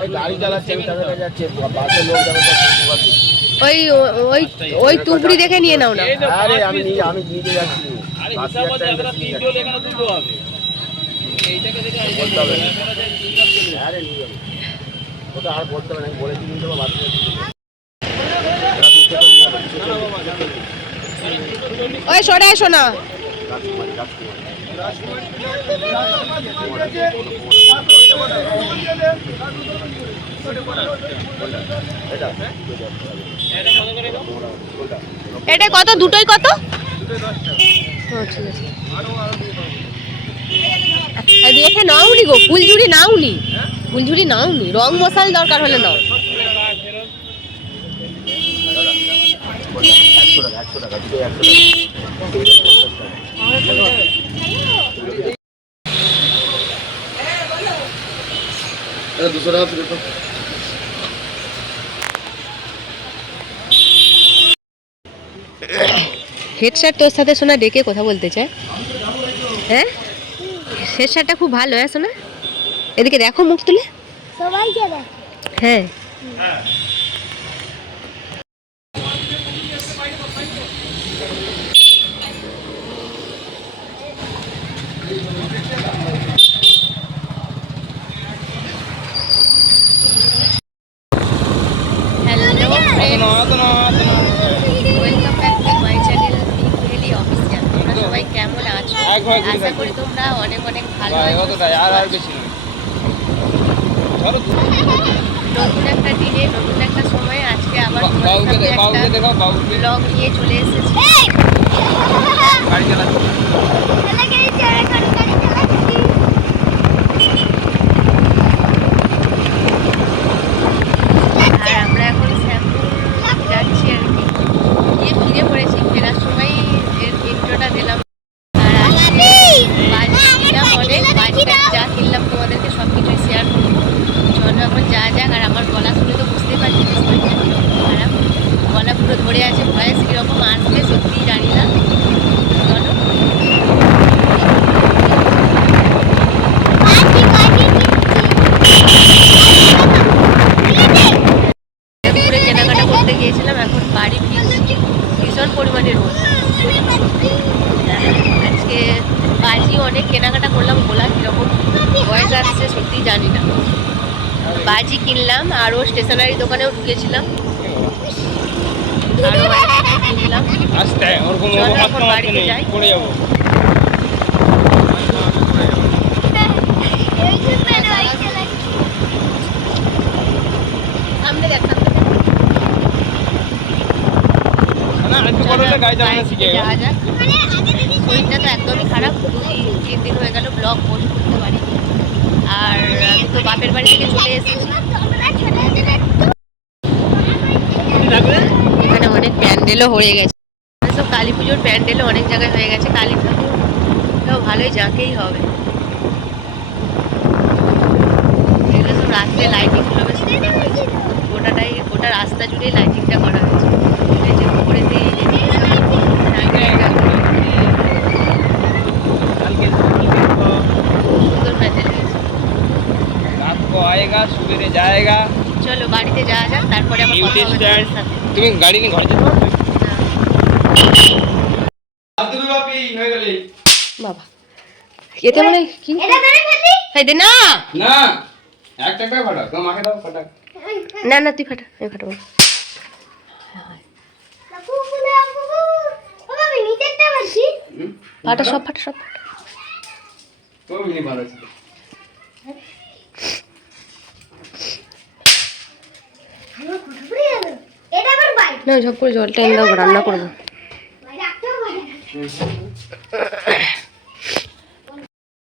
ওই গাড়ি চালাচ্ছে আমি যাচ্ছে বাসে লোক ওই ওই ওই টুকরি দেখে নিয়ে নাও না। আরে আমি নিয়ে আমি যাচ্ছি। একটা বলতে হবে। না। আরে নিয়ে যাব। ওটা আর বলতে হবে না আমি বলেছি নিয়ে যাব ওই সরে এসো না। রাজকুমারী রাজকুমারী। এটা এটা কত? দুটোই কত? ও, ঠিক আছে। আর দেখে নাওনি গো ফুলঝুরি নাওনি ফুলঝুরি নাওনি রং মশাল দরকার হলে নাও। একশো টাকা একশো টাকা টাকা দুশো টাকা দাও। হেডশাট তোর সাথে শোনা ডেকে কথা বলতে চায়। হ্যাঁ? হেডশাটটা খুব ভালো হ্যাঁ শোনা এদিকে দেখো মুখ তুলে। সবাইকে হ্যাঁ। আশা করি তোমরা অনেক অনেক ভালো আছো। নতুন একটা দিনে নতুন একটা সময় আজকে আবার ব্লগ নিয়ে চলে এসেছি আমরা এখন শ্যামপুর যাচ্ছি আর কি গিয়ে ফিরে পড়েছি ফেরার সময় এর ইন্ট্রোটা দিলাম আর আজকে বাজি কিনলাম অনেক বাজিটা যা কিনলাম তোমাদেরকে সব কিছুই শেয়ার করব চলো এখন যা যাক আর আমার গলা শুনে তো বুঝতেই পারছি যে শরীরটা কীরকম খারাপ গলা পুরো ধরে আছে ভয়েস কীরকম আসবে সত্যিই জানি না চলো পুরো করতে গিয়েছিলাম এখন বাড়ি ফিরছি। ভীষণ পরিমাণে রোদ। আজকে বাজি অনেক কেনাকাটা করলাম গোলা কীরকম বয়স আসছে সত্যিই জানি না। বাজি কিনলাম আরও স্টেশনারি দোকানেও ঢুকেছিলাম। আরও কিনলাম। এখন বাড়িতে যাই। পড়ে যাব সামনে দেখ সামনে দেখ। না বড় হলে গাড়ি চালানো শিখে যাওয়া গেল যাক শরীরটা তো একদমই খারাপ দুই তিন দিন হয়ে গেল ব্লগ পোস্ট করতে পারি আর আমি তো বাপের বাড়ি থেকে চলে এসেছি। এখানে অনেক প্যান্ডেলও হয়ে গেছে। সব কালী পুজোর প্যান্ডেলও অনেক জায়গায় হয়ে গেছে। কালী পুজো ভালোই জাঁকেই হবে। এগুলো সব রাত্রে লাইটিংগুলো বেশ গোটাটাই গোটা রাস্তা জুড়েই লাইটিংটা করা হয়েছে যে উপরেতে এই যে দিয়ে সব নারকেলটা সুন্দর প্যান্ডেল হয়েছে রাত কো সুবেরে যায়েগা চলো বাড়িতে যাওয়া যাক তারপরে আবার কথা হবে তুমি গাড়ি নিয়ে ঘরে যেতে পারবে বাবা এতে মানে কি? দে না! না একটা একটা ফাটা তোমার মাকে দাও ফাটা না না তুই ফাটা আমি ফাটাবো। ফাটা সব ফাটা সব ফাটা। তোমার মিনি ভালো ছিল। না ঝপ করে জলটা এনে দাও রান্না করব।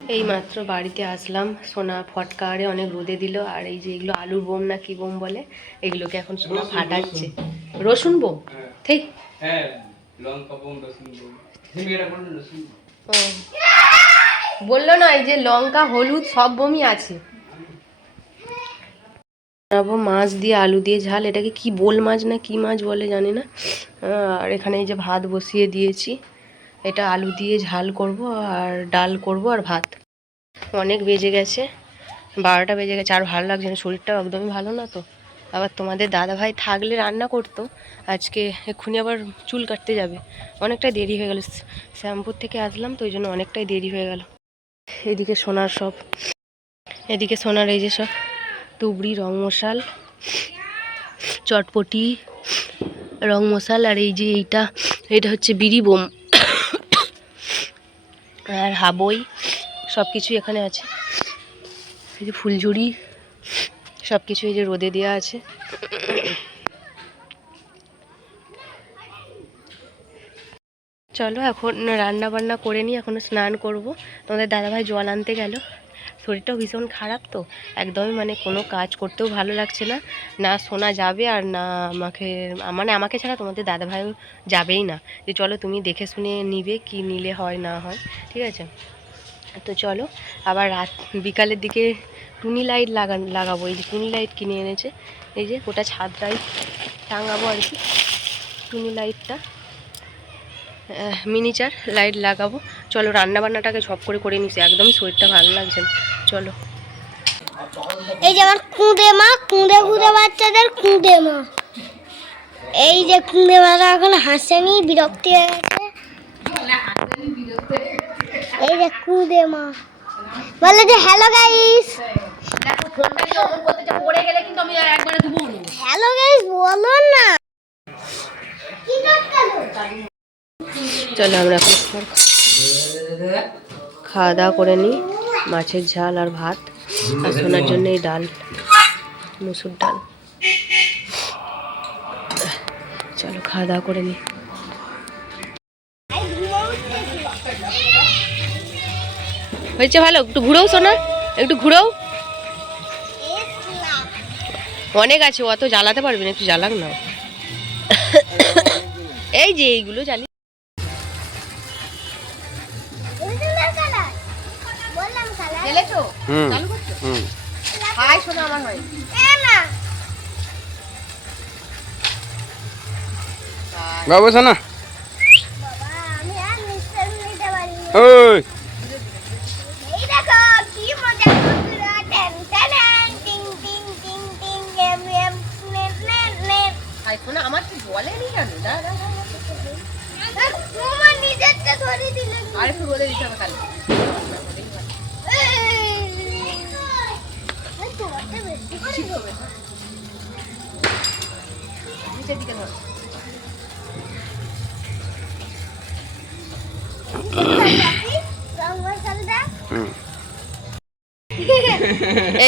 এই মাত্র বাড়িতে আসলাম সোনা ফটকারে অনেক রোদে দিল আর এই যে এগুলো আলুর বোম না কি বোম বলে এগুলোকে এখন সোনা ফাটাচ্ছে। রসুন বোম? ঠিক হ্যাঁ বোম বোম। বোম। ও। বলল না এই যে লঙ্কা হলুদ সব বোমই আছে। বানাবো মাছ দিয়ে আলু দিয়ে ঝাল, এটাকে কি বোল মাছ না কি মাছ বলে জানি না। আর এখানে এই যে ভাত বসিয়ে দিয়েছি, এটা আলু দিয়ে ঝাল করব আর ডাল করব আর ভাত। অনেক বেজে গেছে, বারোটা বেজে গেছে, আর ভালো লাগছে না, শরীরটাও একদমই ভালো না তো। আবার তোমাদের দাদা ভাই থাকলে রান্না করতো, আজকে এক্ষুনি আবার চুল কাটতে যাবে। অনেকটাই দেরি হয়ে গেল শ্যামপুর থেকে আসলাম তো, ওই জন্য অনেকটাই দেরি হয়ে গেল। এদিকে সোনার সব, এদিকে সোনার এই যে সব তুবড়ি, রং মশাল, চটপটি, রং মশাল, আর এই যে এইটা, এটা হচ্ছে বিড়ি বোম। আর হাবই সব কিছুই এখানে আছে। এই যে ফুলঝুরি সব কিছু এই যে রোদে দেওয়া আছে। চলো এখন রান্না বান্না করে নিই, এখনও স্নান করব। তোমাদের দাদাভাই জল আনতে গেল। শরীরটাও ভীষণ খারাপ তো, একদমই মানে কোনো কাজ করতেও ভালো লাগছে না। না শোনা যাবে আর না আমাকে মানে আমাকে ছাড়া তোমাদের দাদাভাইও যাবেই না। যে চলো তুমি দেখে শুনে নিবে কি নিলে হয় না হয়, ঠিক আছে? তো চলো, আবার রাত, বিকালের দিকে টুনি লাইট লাগান লাগাবো। এই যে টুনি লাইট কিনে এনেছে, এই যে ওটা ছাদ লাইট টাঙাবো আর কি। টুনি লাইটটা মিনিচার লাইট লাগাবো। চলো রান্না বান্নাটাকে ঝপ করে করে নিছি, একদমই শরীরটা ভালো লাগছে না। চলো। এই যে আমার কুঁদে মা, কুঁদে কুঁদে বাচ্চাদের কুঁদে মা। এই যে কুঁদে মারা এখন হাসেনি বিরক্তি হয়ে গেছে। এই যে কুঁদে মা। বলে যে হ্যালো গাইস হ্যালো গাইস বলো না। চলো আমরা খাওয়া দাওয়া করে নিই। মাছের ঝাল আর ভাত আর সোনার জন্য এই ডাল, মুসুর ডাল। চলো, খাওয়া দাওয়া করে নিই হয়েছে ভালো? একটু ঘুরেও শোনা একটু ঘুরেও? অনেক আছে, অত জ্বালাতে পারবি না, একটু জ্বালাক না। এই যে এইগুলো জ্বালি বললাম কালার হুম। হুম। হাই শোনা আমার হয়। না বাবু শোনা বাবা আমি আর নিঃশ্বাস নিতে পারিনি ওই। কি মজা বন্ধুরা। টেন টেন টিং টিং টিং টিং এম এম নেট নেট নেট হাই শোনা আমার কি বলেনি কেন দা দা দা, দা। তোমার নিজেরটা ধরে দিলে। আর রোদে দিতে হবে কালকে।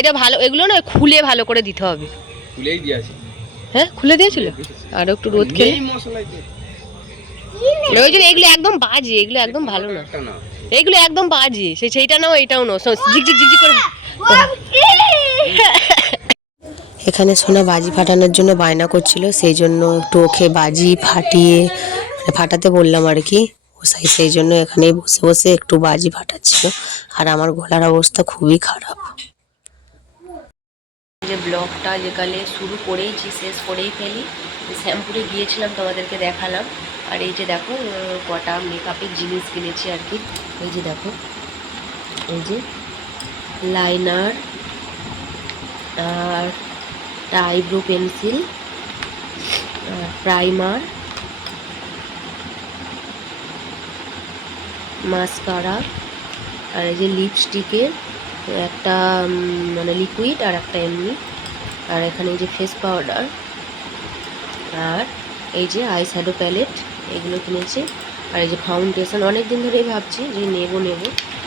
এটা ভালো এগুলো না খুলে ভালো করে দিতে হবে। খুলেই দিয়েছি। হ্যাঁ খুলে দিয়েছিল? আর একটু রোদ তো ওই জন্য এগুলো একদম বাজে এগুলো একদম ভালো না। এগুলো একদম বাজে সেই সেইটা নাও এটাও নাও। ঝিকঝিক ঝিকঝিক করে এখানে সোনা বাজি ফাটানোর জন্য বায়না করছিল সেই জন্য একটু ওকে বাজি ফাটিয়ে মানে ফাটাতে বললাম আর কি। ও সেই সেই জন্য এখানেই বসে বসে একটু বাজি ফাটাচ্ছিল। আর আমার গলার অবস্থা খুবই খারাপ। যে ব্লগটা যেকালে শুরু করেইছি, শেষ করেই ফেলি। শ্যাম্পুরে গিয়েছিলাম, তোমাদেরকে দেখালাম। আর এই যে দেখো কটা মেকআপের জিনিস কিনেছি আর কি। এই যে দেখো, এই যে লাইনার আর আইব্রো পেন্সিল আর প্রাইমার মাস্কারা আর এই যে লিপস্টিকের একটা মানে লিকুইড আর একটা এমনি। আর এখানে এই যে ফেস পাউডার আর এই যে আই শ্যাডো প্যালেট এগুলো কিনেছি। আর এই যে ফাউন্ডেশন অনেক দিন ধরেই ভাবছি যে নেব নেব।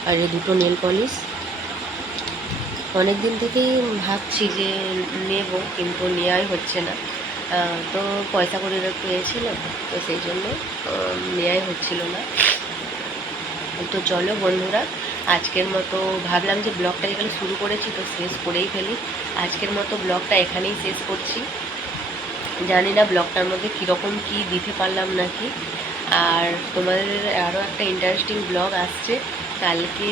আর এই দুটো নেল পলিশ অনেক দিন থেকেই ভাবছি যে নেব, কিন্তু নেওয়াই হচ্ছে না। তো পয়সা করে এসেছিল তো সেই জন্য নেওয়াই হচ্ছিল না। তো চলো বন্ধুরা আজকের মতো ভাবলাম যে ব্লগটা এখানে শুরু করেছি তো শেষ করেই ফেলি। আজকের মতো ব্লগটা এখানেই শেষ করছি। জানি না ব্লগটার মধ্যে কীরকম কী দিতে পারলাম নাকি। আর তোমাদের আরও একটা ইন্টারেস্টিং ব্লগ আসছে। কালকে,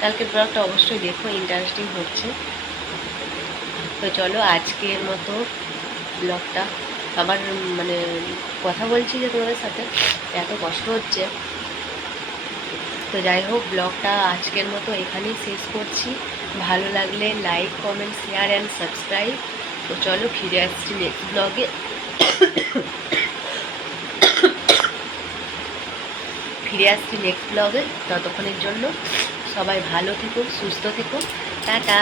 কালকের ব্লগটা অবশ্যই দেখো ইন্টারেস্টিং হচ্ছে। তো চলো আজকের মতো ব্লগটা আবার মানে কথা বলছি যে তোমাদের সাথে, এত কষ্ট হচ্ছে। তো যাই হোক ব্লগটা আজকের মতো এখানেই শেষ করছি। ভালো লাগলে like comment share and subscribe তো চলো ফিরে আসছি নেক্সট ব্লগে ফিরে আসছি নেক্সট ব্লগে ততক্ষণের জন্য সবাই ভালো থেকো, সুস্থ থেকো। টাটা!